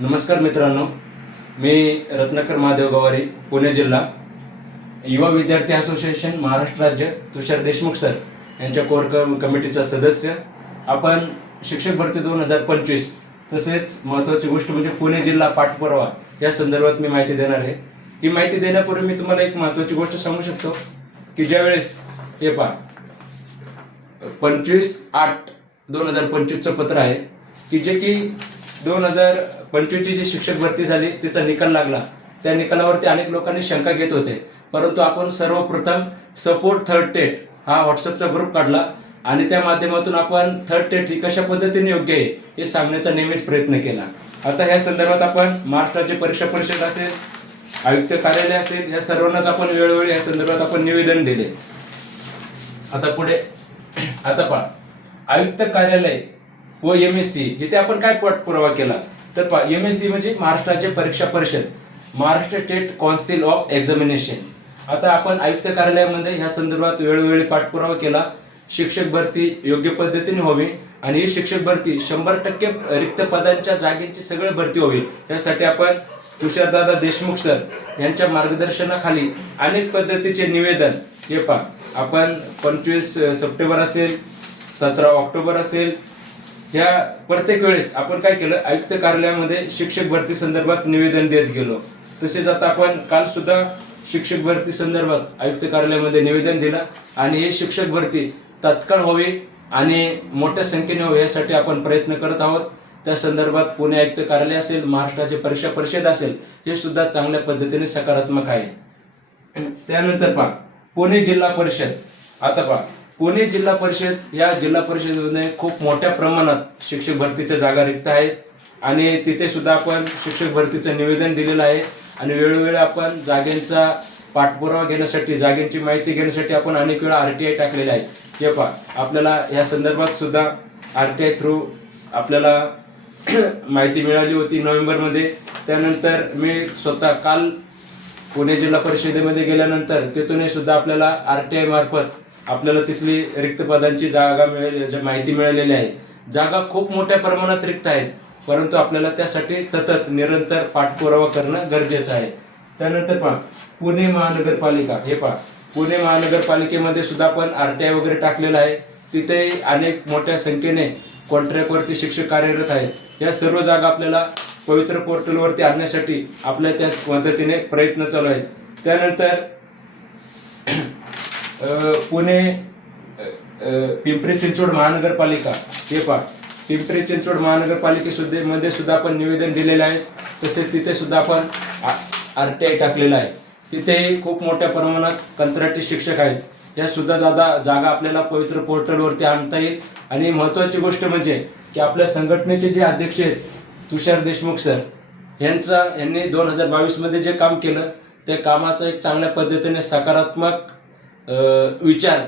नमस्कार मित्रांनो. मी रत्नाकर महादेव गवारी पुणे जिल्हा. युवा विद्यार्थी असोसिएशन महाराष्ट्र राज्य तुषार देशमुख सर यांच्या कोर कमिटीचा सदस्य. आपण शिक्षक भरती दोन हजार पंचवीस तसेच महत्त्वाची गोष्ट म्हणजे पुणे जिल्हा पाठपुरावा या संदर्भात मी माहिती देणार आहे. ही माहिती देण्यापूर्वी मी तुम्हाला एक महत्त्वाची गोष्ट सांगू शकतो की ज्यावेळेस हे पहा पंचवीस आठ दोन हजार पंचवीसचं पत्र आहे की जे की दोन हजार पंचवीसची जी शिक्षक भरती झाली तिचा निकाल लागला. त्या निकालावरती अनेक लोकांनी शंका घेत होते. परंतु आपण सर्वप्रथम सपोर्ट थर्ड टेट हा व्हॉट्सअपचा ग्रुप काढला आणि त्या माध्यमातून आपण थर्ड टेट ही कशा पद्धतीने योग्य आहे हे सांगण्याचा नेहमीच प्रयत्न केला. आता ह्या संदर्भात आपण महाराष्ट्राचे परीक्षा परिषद असेल आयुक्त कार्यालय असेल या सर्वांनाच आपण वेळोवेळी या संदर्भात आपण निवेदन दिले. आता पुढे आता पहा. आयुक्त कार्यालय व एम एस सी इथे आपण काय पाठपुरावा केला? तर पहा एम एस सी म्हणजे महाराष्ट्राचे परीक्षा परिषद Maharashtra state council of examination. आता आपण आयुक्त कार्यालयामध्ये ह्या संदर्भात वेळोवेळी पाठपुरावा केला. शिक्षक भरती योग्य पद्धतीने व्हावी आणि ही शिक्षक भरती शंभर टक्के रिक्त पदांच्या जागेची सगळी भरती व्हावी. यासाठी आपण तुषारदादा देशमुख सर यांच्या मार्गदर्शनाखाली अनेक पद्धतीचे निवेदन. हे पहा आपण पंचवीस सप्टेंबर असेल सतरा ऑक्टोबर असेल ह्या प्रत्येक वेळेस आपण काय केलं आयुक्त कार्यालयामध्ये शिक्षक भरती संदर्भात निवेदन देत गेलो. तसेच आता आपण काल सुद्धा शिक्षक भरती संदर्भात आयुक्त कार्यालयामध्ये निवेदन दिलं आणि हे शिक्षक भरती तत्काळ व्हावी आणि मोठ्या संख्येने व्हावी यासाठी आपण प्रयत्न करत आहोत. त्या संदर्भात पुणे आयुक्त कार्यालय असेल महाराष्ट्राचे परीक्षा परिषद असेल हे सुद्धा चांगल्या पद्धतीने सकारात्मक आहे. त्यानंतर पहा पुणे जिल्हा परिषद. आता पहा पुणे जिल्हा परिषद या जिल्हा परिषदेमध्ये खूप मोठ्या प्रमाणात शिक्षक भरतीच्या जागा रिक्त आहेत. आणि तिथे सुद्धा आपण शिक्षक भरतीचं निवेदन दिलेलं आहे. आणि वेळोवेळी आपण जागेंचा पाठपुरावा घेण्यासाठी जागेंची माहिती घेण्यासाठी आपण अनेक वेळा आर टी आय टाकलेले आहे हे पहा आपल्याला या संदर्भात सुद्धा आर टी आय थ्रू आपल्याला माहिती मिळाली होती नोव्हेंबरमध्ये. त्यानंतर मी स्वतः काल पुणे जिल्हा परिषदेमध्ये गेल्यानंतर तिथूनही सुद्धा आपल्याला आर टी आय मार्फत आपल्याला तिथली रिक्त पदांची जागा मिळेल माहिती मिळालेली आहे. जागा खूप मोठ्या प्रमाणात रिक्त आहेत. परंतु आपल्याला त्यासाठी सतत निरंतर पाठपुरावा करणं गरजेचं आहे. त्यानंतर पहा पुणे महानगरपालिका. हे पहा पुणे महानगरपालिकेमध्ये सुद्धा आपण आर टी आय वगैरे टाकलेलं आहे. तिथेही अनेक मोठ्या संख्येने कॉन्ट्रॅक्टवरती शिक्षक कार्यरत आहेत. या सर्व जागा आपल्याला पवित्र पोर्टलवरती आणण्यासाठी आपल्या त्या पद्धतीने प्रयत्न चालू आहेत. त्यानंतर पुणे पिंपरी चिंचवड महानगरपालिका हे पहा. पिंपरी चिंचवड महानगरपालिकेसुद्धा मध्ये सुद्धा आपण निवेदन दिलेलं आहे. तसेच तिथे सुद्धा आपण आर टी आय टाकलेलं आहे. तिथेही खूप मोठ्या प्रमाणात कंत्राटी शिक्षक आहेत. या सुद्धा जागा जागा आपल्याला पवित्र पोर्टलवरती आणता येईल. आणि महत्त्वाची गोष्ट म्हणजे की आपल्या संघटनेचे जे अध्यक्ष आहेत तुषार देशमुख सर यांचा यांनी दोन हजार बावीसमध्ये जे काम केलं त्या कामाचा एक चांगल्या पद्धतीने सकारात्मक विचार.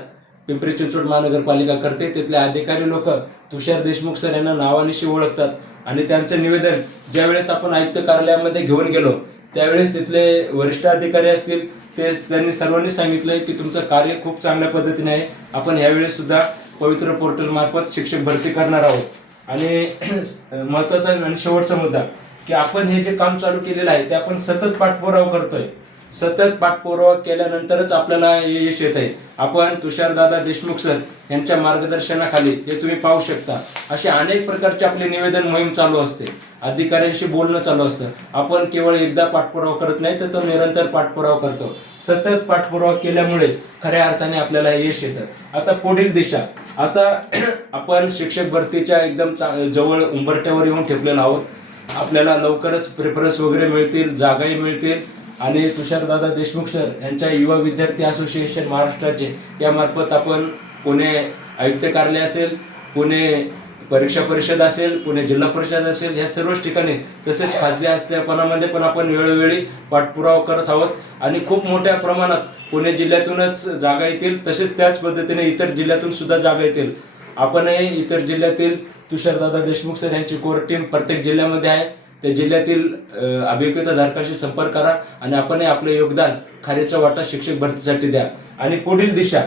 पिंपरी चिंचवड महानगरपालिका करते तिथले अधिकारी लोक तुषार देशमुख सर यांना नावानिशी ओळखतात. आणि त्यांचं निवेदन ज्यावेळेस आपण आयुक्त कार्यालयामध्ये घेऊन गेलो त्यावेळेस तिथले वरिष्ठ अधिकारी असतील ते त्यांनी सर्वांनी सांगितलंय की तुमचं कार्य खूप चांगल्या पद्धतीने आहे. आपण यावेळेस सुद्धा पवित्र पोर्टल मार्फत शिक्षक भरती करणार आहोत. आणि महत्त्वाचा आणि शेवटचा मुद्दा की आपण हे जे काम चालू केलेलं आहे ते आपण सतत पाठपुरावा करतोय. सतत पाठपुरावा केल्यानंतरच आपल्याला हे यश येत आहे. आपण तुषारदादा देशमुख सर यांच्या मार्गदर्शनाखाली हे तुम्ही पाहू शकता. असे अनेक प्रकारचे आपले निवेदन मोहीम चालू असते. अधिकाऱ्यांशी बोलणं चालू असतं. आपण केवळ एकदा पाठपुरावा करत नाही तर तो निरंतर पाठपुरावा करतो. सतत पाठपुरावा केल्यामुळे खऱ्या अर्थाने आपल्याला यश येतं. आता पुढील दिशा. आता आपण शिक्षक भरतीच्या एकदम जवळ उंबरट्यावर येऊन ठेपलेलो आहोत. आपल्याला लवकरच प्रेफरन्स वगैरे मिळतील जागाही मिळतील. आणि तुषारदादा देशमुख सर यांच्या युवा विद्यार्थी असोसिएशन महाराष्ट्राचे यामार्फत आपण पुणे आयुक्त कार्यालय असेल पुणे परीक्षा परिषद असेल पुणे जिल्हा परिषद असेल या सर्वच ठिकाणी तसेच खाजगी अध्यापनामध्ये पण आपण वेळोवेळी पाठपुरावा करत आहोत. आणि खूप मोठ्या प्रमाणात पुणे जिल्ह्यातूनच जागा येतील तसेच त्याच पद्धतीने इतर जिल्ह्यातून सुद्धा जागा येतील. आपणही इतर जिल्ह्यातील तुषारदादा देशमुख सर यांची कोर टीम प्रत्येक जिल्ह्यामध्ये आहे. त्या जिल्ह्यातील अ, अभियोग्यता संपर्क करा आणि आपणही आपलं योगदान खारीचा वाटा शिक्षक भरतीसाठी द्या. आणि पुढील दिशा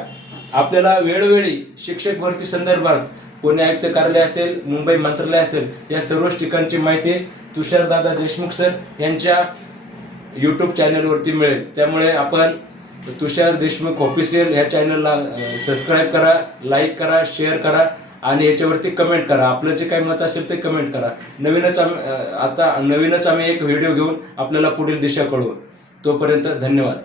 आपल्याला वेळोवेळी शिक्षक भरती संदर्भात पुणे आयुक्त कार्यालय असेल मुंबई मंत्रालय असेल या सर्वच ठिकाणची माहिती तुषारदादा देशमुख सर यांच्या यूट्यूब चॅनलवरती मिळेल. त्यामुळे आपण तुषार देशमुख ऑफिशियल ह्या चॅनलला सबस्क्राईब करा लाईक करा शेअर करा. आणि याच्यावरती कमेंट करा. आपलं जे काही मत असेल ते कमेंट करा. नवीनच आम्ही आता नवीनच आम्ही एक व्हिडिओ घेऊन आपल्याला पुढील दिशा कळवू तोपर्यंत धन्यवाद.